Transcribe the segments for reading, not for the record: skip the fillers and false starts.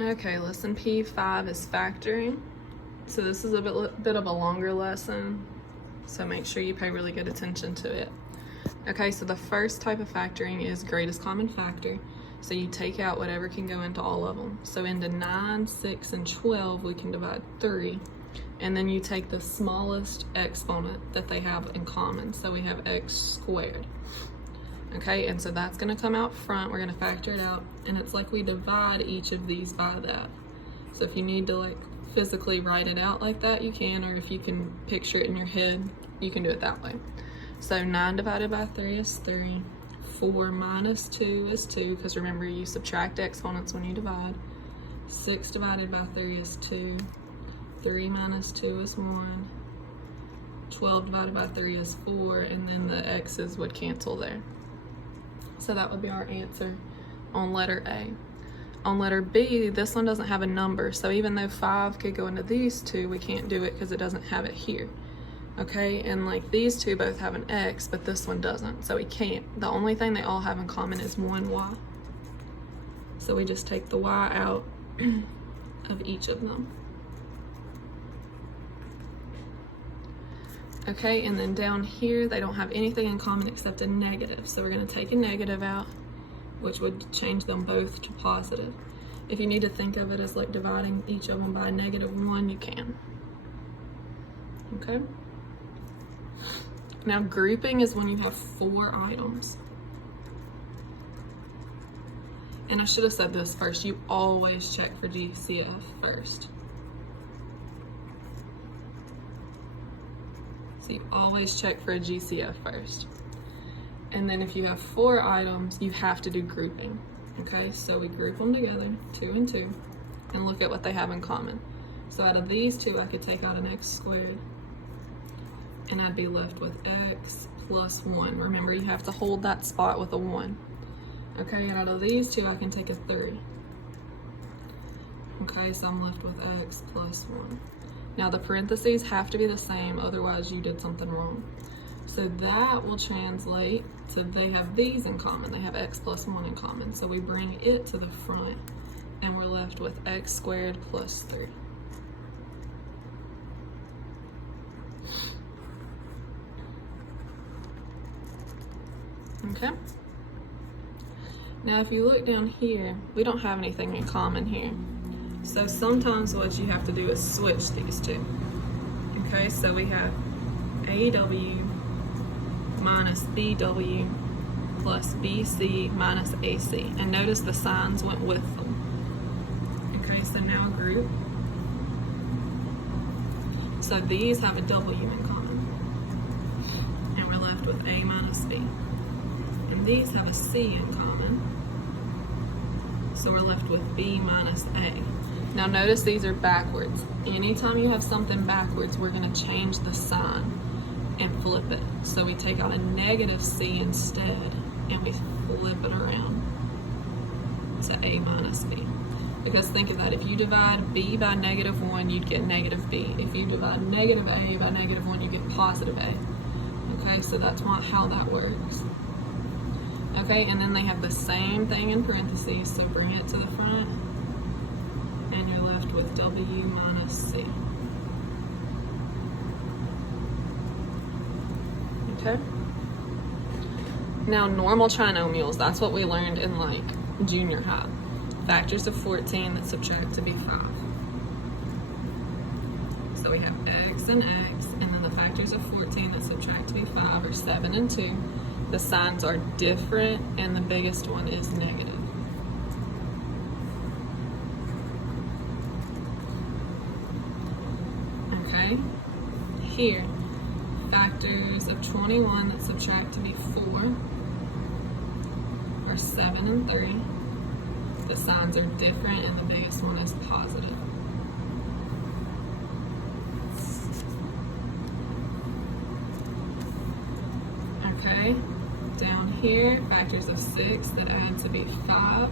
Okay, lesson P5 is factoring. So this is a bit of a longer lesson, so make sure you pay really good attention to it. Okay, so the first type of factoring is greatest common factor. So you take out whatever can go into all of them. So into 9, 6, and 12, we can divide 3. And then you take the smallest exponent that they have in common. So we have x squared. Okay, and so that's gonna come out front. We're gonna factor it out. And it's like we divide each of these by that. So if you need to like physically write it out like that, you can, or if you can picture it in your head, you can do it that way. So 9 divided by 3 is 3. 4 minus 2 is 2, because remember you subtract exponents when you divide. 6 divided by 3 is 2. 3 minus 2 is 1. 12 divided by 3 is 4, and then the x's would cancel there. So that would be our answer on letter A. On letter B, this one doesn't have a number, so even though 5 could go into these two, we can't do it because it doesn't have it here. Okay, and like these two both have an x, but this one doesn't, so we can't. The only thing they all have in common is one y. So we just take the y out of each of them. Okay, and then down here, they don't have anything in common except a negative. So we're gonna take a negative out, which would change them both to positive. If you need to think of it as like dividing each of them by a -1, you can. Okay? Now grouping is when you have 4 items. And I should have said this first, you always check for GCF first. So you always check for a GCF first. And then if you have 4 items, you have to do grouping. Okay, so we group them together, 2 and 2, and look at what they have in common. So out of these two, I could take out an x squared, and I'd be left with x plus 1. Remember, you have to hold that spot with a 1. Okay, and out of these two, I can take a 3. Okay, so I'm left with x plus 1. Now the parentheses have to be the same, otherwise you did something wrong. So that will translate to they have these in common. They have x plus 1 in common. So we bring it to the front, and we're left with x squared plus 3. Okay. Now if you look down here, we don't have anything in common here. So sometimes what you have to do is switch these two. Okay, so we have AW minus BW plus BC minus AC. And notice the signs went with them. Okay, so now group. So these have a W in common. And we're left with A minus B. And these have a C in common. So we're left with B minus A. Now notice these are backwards. Anytime you have something backwards, we're gonna change the sign and flip it. So we take out a negative C instead, and we flip it around to A minus B. Because think of that, if you divide B by -1, you'd get negative B. If you divide negative A by -1, you get positive A. Okay, so that's how that works. Okay, and then they have the same thing in parentheses, so bring it to the front, and you're left with W minus C. Okay? Now normal trinomials, that's what we learned in like junior high. Factors of 14 that subtract to be 5. So we have x and x, and then the factors of 14 that subtract to be 5 are 7 and 2. The signs are different, and the biggest one is negative. Okay, here, factors of 21 that subtract to be 4 are 7 and 3. The signs are different, and the biggest one is positive. Okay, down here, factors of 6 that add to be 5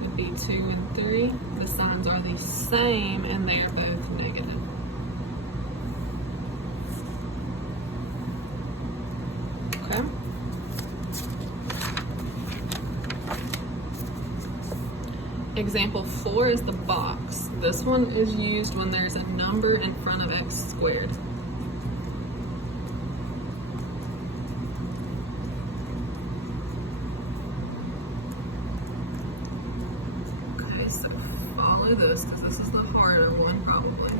would be 2 and 3. The signs are the same, and they are both negative. Okay. Example 4 is the box. This one is used when there's a number in front of x squared. Okay, so follow this because this is the harder one probably.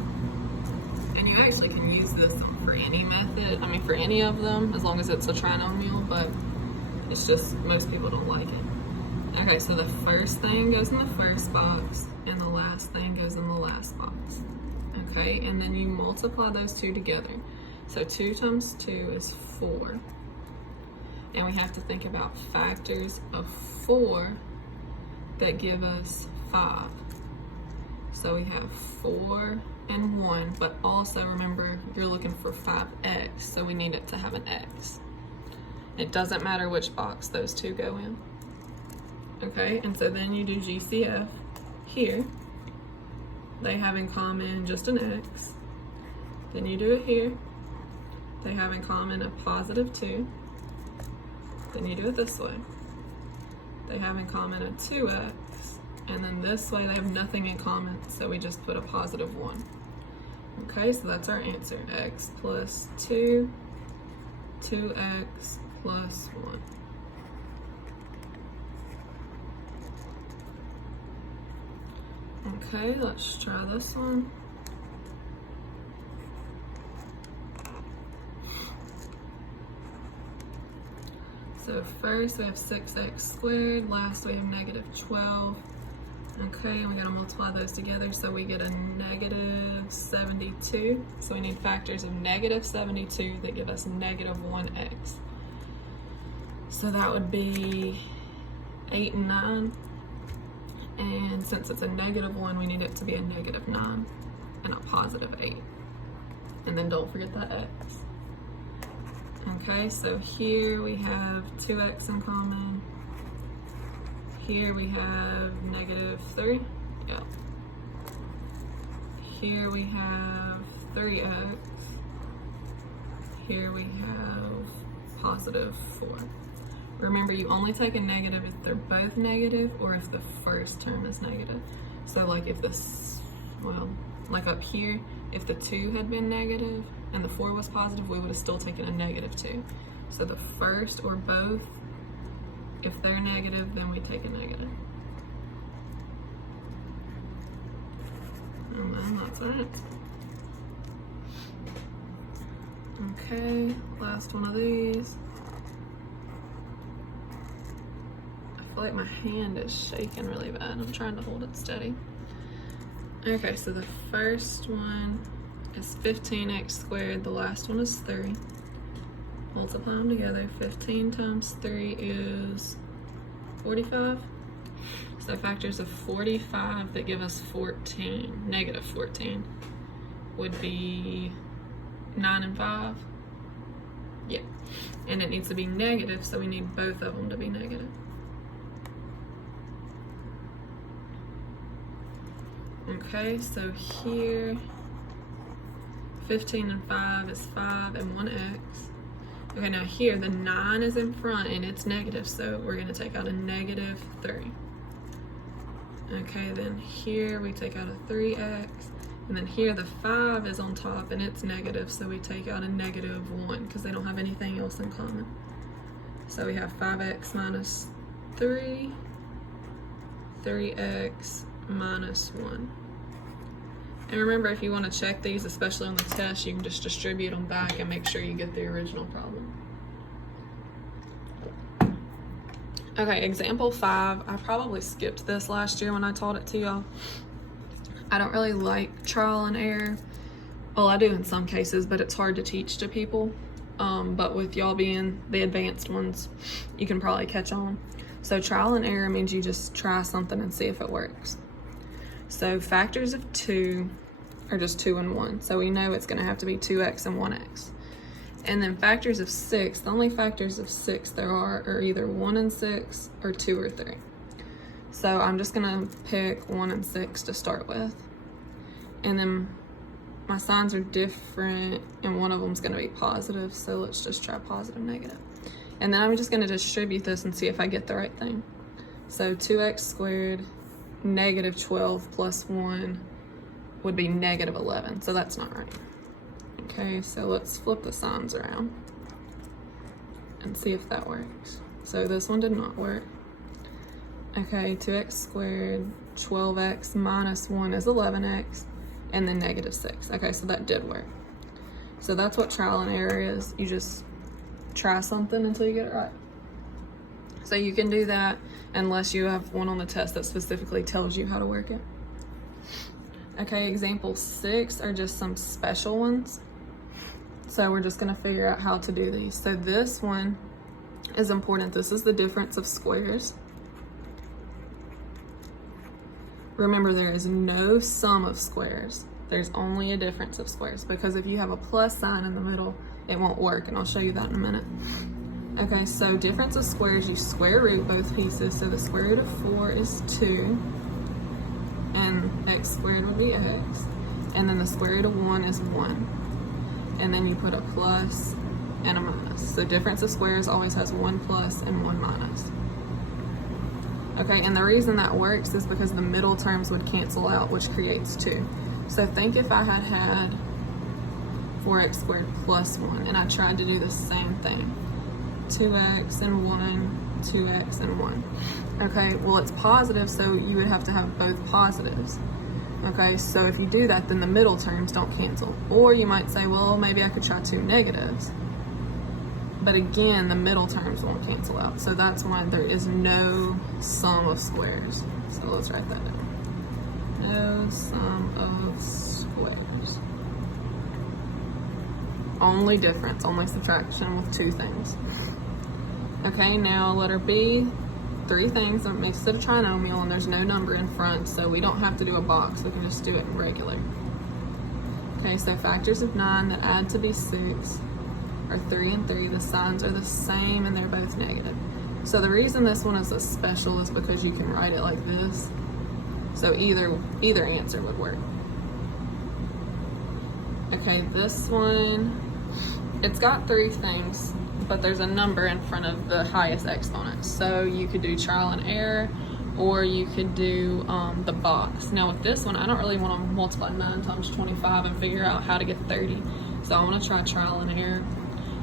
And you actually can use this for any method. I mean, for any of them, as long as it's a trinomial, but it's just most people don't like it. Okay, so the first thing goes in the first box, and the last thing goes in the last box. Okay, and then you multiply those two together. So 2 times 2 is 4. And we have to think about factors of 4 that give us 5. So we have 4 and 1, but also remember, you're looking for 5x, so we need it to have an x. It doesn't matter which box those two go in. Okay, and so then you do GCF here. They have in common just an x. Then you do it here. They have in common a positive 2. Then you do it this way. They have in common a 2x. And then this way they have nothing in common, so we just put a positive 1. Okay, so that's our answer. X plus 2, 2x plus 1. Okay, let's try this one. So first we have 6x squared, last we have negative 12. Okay, and we gotta multiply those together, so we get a negative 72. So we need factors of negative 72 that give us negative 1x. So that would be 8 and 9. And since it's a negative 1, we need it to be a negative 9 and a positive 8. And then don't forget that x. Okay, so here we have 2x in common. Here we have negative 3. Yeah. Here we have 3x. Here we have positive 4. Remember, you only take a negative if they're both negative or if the first term is negative. So like if this, well, like up here, if the 2 had been negative and the 4 was positive, we would have still taken a negative 2. So the first or both, if they're negative, then we take a negative. And then that's it. Okay, last one of these. I feel like my hand is shaking really bad. I'm trying to hold it steady. Okay, so the first one is 15x squared. The last one is 3. Multiply them together. 15 times 3 is 45. So factors of 45 that give us 14, negative 14, would be 9 and 5. Yeah, and it needs to be negative, so we need both of them to be negative. Okay, so here, 15 and 5 is 5 and 1x. Okay, now here, the 9 is in front and it's negative, so we're gonna take out a negative 3. Okay, then here we take out a 3x, and then here the 5 is on top and it's negative, so we take out a negative 1 because they don't have anything else in common. So we have 5x minus 3, 3x minus 1. And remember, if you want to check these, especially on the test, you can just distribute them back and make sure you get the original problem. Okay, example 5. I probably skipped this last year when I taught it to y'all. I don't really like trial and error. Well, I do in some cases, but it's hard to teach to people. But with y'all being the advanced ones, you can probably catch on. So trial and error means you just try something and see if it works. So factors of 2 are just 2 and 1. So we know it's going to have to be 2x and 1x. And then factors of 6, the only factors of 6 there are either 1 and 6 or 2 or 3. So I'm just going to pick 1 and 6 to start with. And then my signs are different and one of them is going to be positive. So let's just try positive, negative. And then I'm just going to distribute this and see if I get the right thing. So 2x squared negative 12 plus 1 would be negative 11, so that's not right. Okay, so let's flip the signs around and see if that works. So this one did not work. Okay, 2x squared, 12x minus 1 is 11x, and then negative 6. Okay, so that did work. So that's what trial and error is. You just try something until you get it right. So you can do that unless you have one on the test that specifically tells you how to work it. Okay, example 6 are just some special ones. So we're just gonna figure out how to do these. So this one is important. This is the difference of squares. Remember, there is no sum of squares. There's only a difference of squares, because if you have a plus sign in the middle, it won't work, and I'll show you that in a minute. Okay, so difference of squares, you square root both pieces. So the square root of 4 is 2, and x squared would be x. And then the square root of 1 is 1. And then you put a plus and a minus. So difference of squares always has 1 plus and 1 minus. Okay, and the reason that works is because the middle terms would cancel out, which creates 2. So think if I had 4x squared plus 1, and I tried to do the same thing. 2x and 1, 2x and 1. Okay, well it's positive, so you would have to have both positives. Okay, so if you do that, then the middle terms don't cancel. Or you might say, well, maybe I could try 2 negatives. But again, the middle terms won't cancel out. So that's why there is no sum of squares. So let's write that down. No sum of squares. Only difference, only subtraction with 2 things. Okay, now letter B, 3 things. It makes it a trinomial, and there's no number in front, so we don't have to do a box. We can just do it in regular. Okay, so factors of 9 that add to be 6 are 3 and 3. The signs are the same, and they're both negative. So the reason this one is a special is because you can write it like this. So either answer would work. Okay, this one, it's got 3 things, but there's a number in front of the highest exponent. So you could do trial and error, or you could do the box. Now with this one, I don't really want to multiply 9 times 25 and figure out how to get 30. So I want to try trial and error.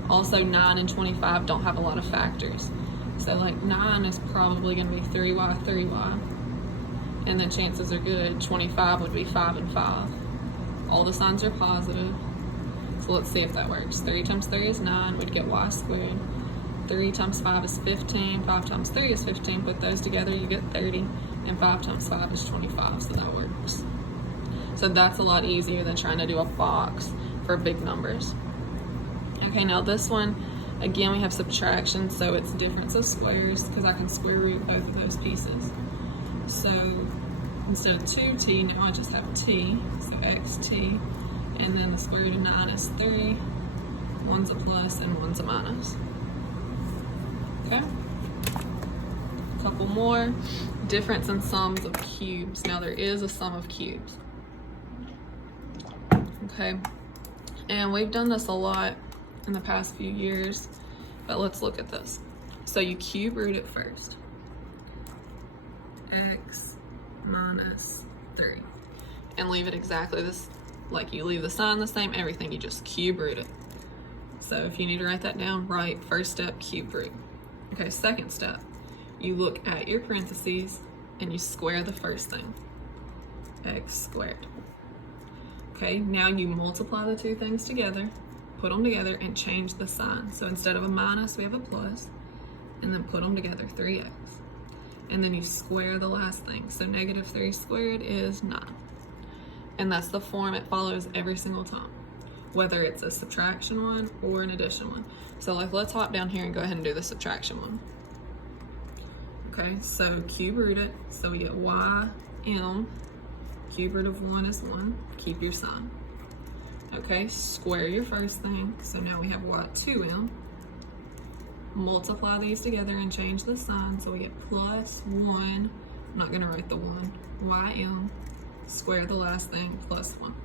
Also, 9 and 25 don't have a lot of factors. So like 9 is probably going to be 3y, 3y. And then chances are good, 25 would be 5 and 5. All the signs are positive. So let's see if that works. 3 times 3 is 9, we'd get y squared. 3 times 5 is 15, 5 times 3 is 15. Put those together, you get 30. And 5 times 5 is 25, so that works. So that's a lot easier than trying to do a box for big numbers. Okay, now this one, again, we have subtraction, so it's difference of squares, because I can square root both of those pieces. So instead of 2t, now I just have t, so xt, and then the square root of 9 is 3, one's a plus and one's a minus. Okay, a couple more. Difference in sums of cubes. Now there is a sum of cubes. Okay, and we've done this a lot in the past few years, but let's look at this. So you cube root it first. X minus 3. And leave it exactly this, like you leave the sign the same, everything, you just cube root it. So if you need to write that down, write first step, cube root. Okay, second step, you look at your parentheses and you square the first thing, x squared. Okay, now you multiply the 2 things together, put them together, and change the sign. So instead of a minus, we have a plus, and then put them together, 3x. And then you square the last thing. So negative 3 squared is 9. And that's the form it follows every single time, whether it's a subtraction one or an addition one. So like, let's hop down here and go ahead and do the subtraction one. Okay, so cube root it. So we get ym, cube root of 1 is 1, keep your sign. Okay, square your first thing. So now we have y2m. Multiply these together and change the sign, so we get plus 1, I'm not going to write the 1, ym, square the last thing, plus 1.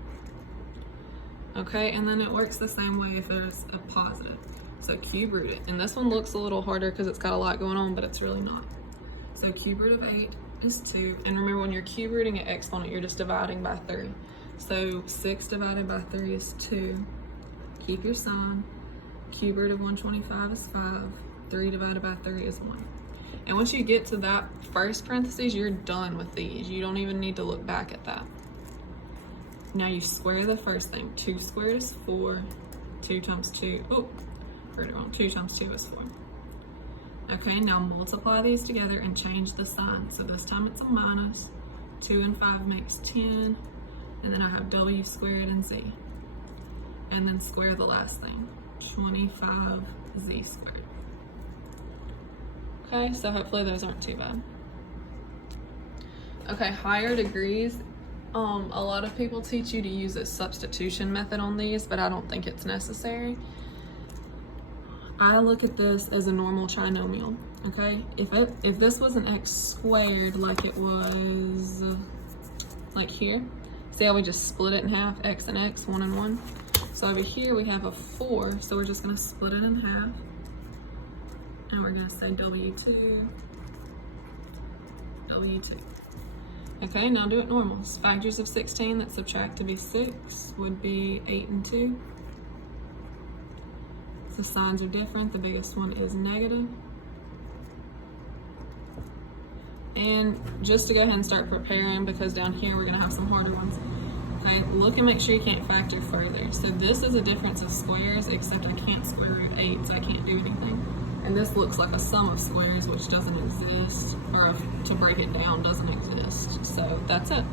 Okay, and then it works the same way if there's a positive. So cube root it. And this one looks a little harder because it's got a lot going on, but it's really not. So cube root of 8 is 2. And remember, when you're cube rooting an exponent, you're just dividing by 3. So 6 divided by 3 is 2. Keep your sign. Cube root of 125 is 5. 3 divided by 3 is 1. And once you get to that first parentheses, you're done with these. You don't even need to look back at that. Now you square the first thing. 2 squared is 4. 2 times 2, oh, heard it wrong. 2 times 2 is 4. Okay, now multiply these together and change the sign. So this time it's a minus. 2 and 5 makes 10. And then I have w squared and z. And then square the last thing. 25z squared. Okay, so hopefully those aren't too bad. Okay, higher degrees. A lot of people teach you to use a substitution method on these, but I don't think it's necessary. I look at this as a normal trinomial, okay? If this was an x squared like it was like here, see how we just split it in half, x and x, 1 and 1? So over here we have a 4, so we're just gonna split it in half. And we're gonna say W2, W2. Okay, now do it normal. Factors of 16 that subtract to be 6 would be 8 and 2. The signs are different. The biggest one is negative. And just to go ahead and start preparing, because down here we're gonna have some harder ones. Okay, look and make sure you can't factor further. So this is a difference of squares, except I can't square root 8, so I can't do anything. And this looks like a sum of squares, which doesn't exist, or to break it down, doesn't exist. So that's it.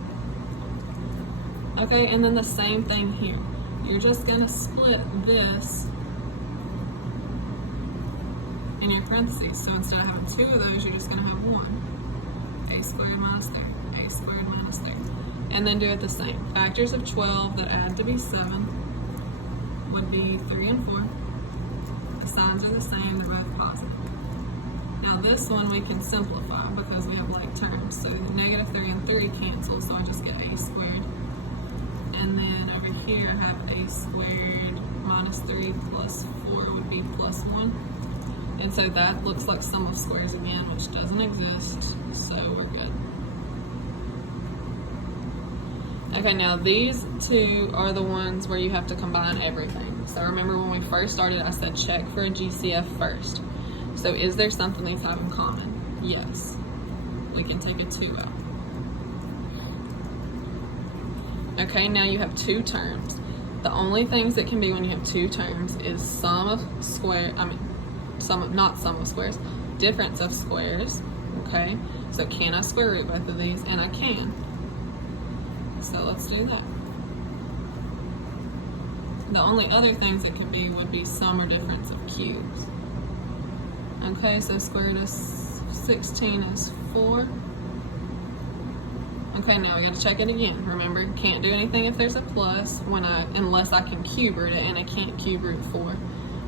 Okay, and then the same thing here. You're just gonna split this in your parentheses. So instead of having 2 of those, you're just gonna have 1. A squared minus 3, A squared minus 3. And then do it the same. Factors of 12 that add to be 7 would be 3 and 4. The signs are the same, they're both positive. Now this one we can simplify because we have like terms. So the negative 3 and 3 cancel, so I just get a squared. And then over here I have a squared minus 3 plus 4 would be plus 1. And so that looks like sum of squares again, which doesn't exist, so we're good. Okay, now these two are the ones where you have to combine everything. So remember when we first started, I said check for a GCF first. So is there something these have in common? Yes. We can take a 2 out. Okay, now you have 2 terms. The only things that can be when you have 2 terms is not sum of squares, difference of squares, okay? So can I square root both of these? And I can. So let's do that. The only other things it could be would be sum or difference of cubes. Okay, so square root of 16 is 4. Okay, now we gotta check it again. Remember, can't do anything if there's a plus unless I can cube root it, and I can't cube root 4.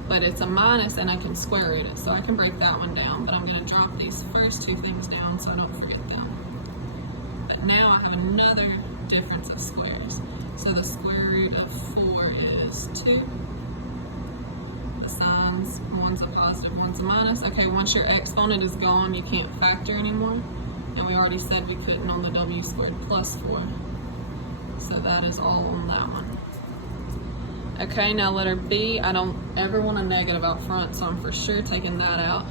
But it's a minus and I can square root it, so I can break that one down. But I'm gonna drop these first 2 things down so I don't forget them. But now I have another difference of squares. So the square root of 4 is 2. The signs, one's a positive, one's a minus. Okay, once your exponent is gone, you can't factor anymore. And we already said we couldn't on the w squared plus 4. So that is all on that one. Okay, now letter B, I don't ever want a negative out front, so I'm for sure taking that out.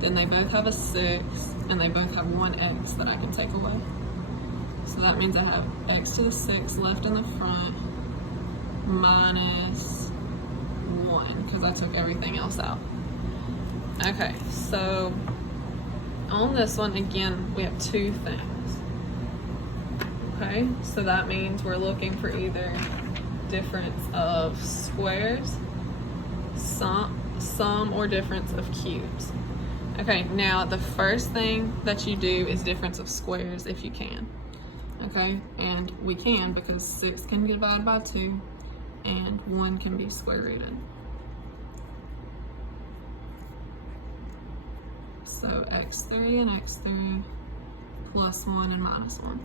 Then they both have a 6, and they both have 1 x that I can take away. So that means I have x to the 6 left in the front, minus 1, because I took everything else out. Okay, so on this one, again, we have 2 things. Okay, so that means we're looking for either difference of squares, sum or difference of cubes. Okay, now the first thing that you do is difference of squares if you can. Okay, and we can because 6 can be divided by 2 and 1 can be square rooted. So x3 and x3 plus 1 and minus 1.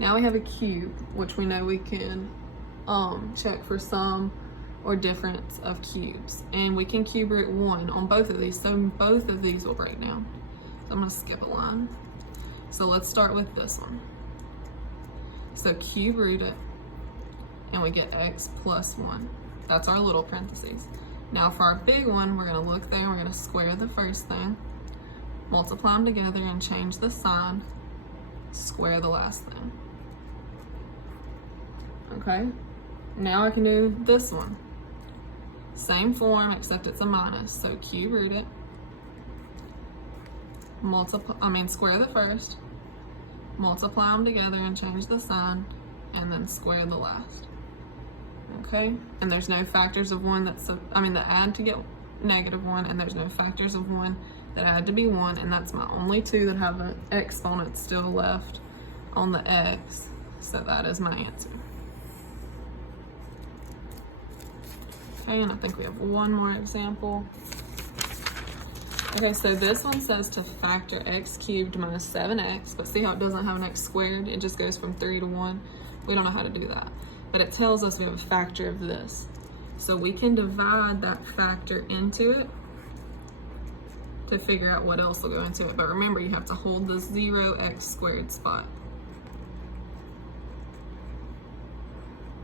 Now we have a cube, which we know we can check for sum or difference of cubes. And we can cube root 1 on both of these, so both of these will break down. So I'm gonna skip a line. So let's start with this one. So cube root it, and we get x plus 1. That's our little parentheses. Now for our big one, we're going to look there, we're going to square the first thing, multiply them together and change the sign, square the last thing. Okay, now I can do this one. Same form, except it's a minus. So cube root it, square the first, multiply them together and change the sign, and then square the last. Okay, and there's no factors of 1 that add to get -1, and there's no factors of 1 that add to be 1, and that's my only 2 that have an exponent still left on the x, so that is my answer. Okay, and I think we have one more example. Okay, so this one says to factor x cubed minus 7x, but see how it doesn't have an x squared? It just goes from 3 to 1. We don't know how to do that. But it tells us we have a factor of this. So we can divide that factor into it to figure out what else will go into it. But remember, you have to hold the 0x squared spot.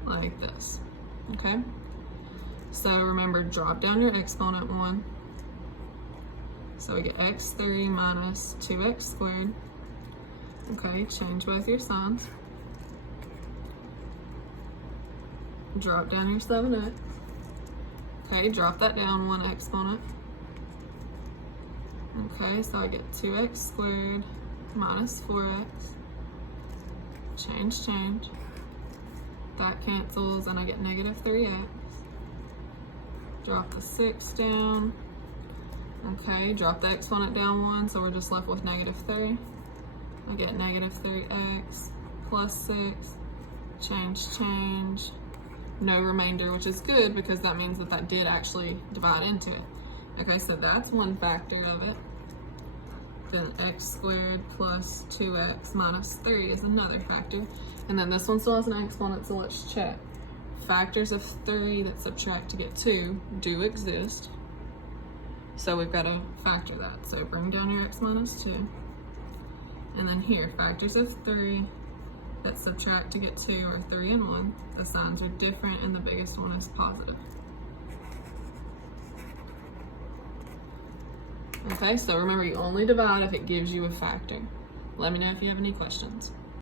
Like this, okay? So remember, drop down your exponent 1. So we get x3 minus 2x squared. Okay, change both your signs. Drop down your 7x. Okay, drop that down 1 exponent. Okay, so I get 2x squared minus 4x. Change. That cancels and I get -3x. Drop the 6 down. Okay, drop the exponent down 1, so we're just left with -3. I get -3x plus 6. Change. No remainder, which is good because that means that did actually divide into it. Okay, so that's one factor of it. Then x squared plus 2x minus 3 is another factor. And then this one still has an exponent, so let's check. Factors of 3 that subtract to get 2 do exist. So we've got to factor that. So bring down your x minus 2. And then here, factors of 3 that subtract to get 2 are 3 and 1. The signs are different and the biggest one is positive. Okay, so remember, you only divide if it gives you a factor. Let me know if you have any questions.